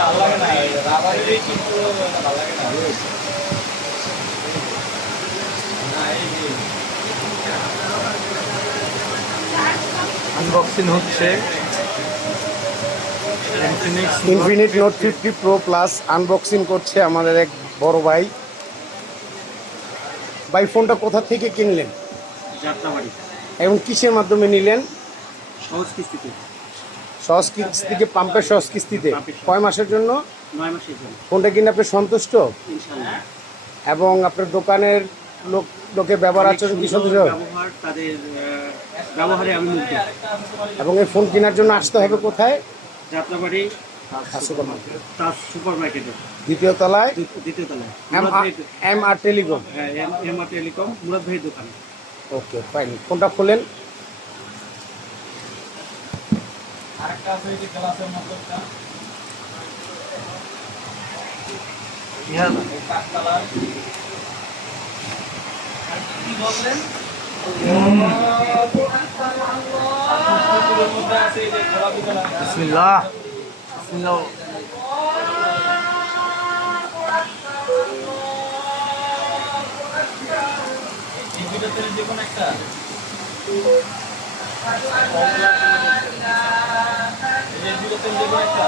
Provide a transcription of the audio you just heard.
ভালো লাগে না, রাবারেরই কিন্তু ভালো লাগে না। আনবক্সিং হচ্ছে Infinix note 50 pro plus unboxing করছে আমাদের এক বড় ভাই। ভাই ফোনটা কোথা থেকে কিনলেন যাত্রাবাড়ি, এবং কিসের মাধ্যমে নিলেন? সহজ কিস্তিতে। সহজ কিস্তিতে, পাম্পের সহজ কিস্তিতে। কয় মাসের জন্য? 9 মাসের জন্য ফোনটা কিনে আপনি সন্তুষ্ট ইনশাআল্লাহ। এবং আপনার দোকানের লোকের ব্যবহার আচরণ কি সন্তুষ্ট? ব্যবহার, তাদের ব্যবহারে আমি মুগ্ধ। এবং এই ফোন কেনার জন্য আসতে হবে কোথায়? যাত্রাবাড়ি তাজ সুপার মার্কেটে দ্বিতীয় তলায় দ্বিতীয় তলায় M R telecom. MR telecom, Murad ভাইয়ের দোকান। ওকে ফাইন, ফোনটা খোলেন। আরেকটা আছে এই যে গ্লাসের মধ্যটা, ইয়া না এই কাঠ কালার। আর কি বললেন? বিসমিল্লাহ, বিসমিল্লাহ। এই দুটো তেল যে কোনো একটা, এই দুটো তেল যে কোনো একটা।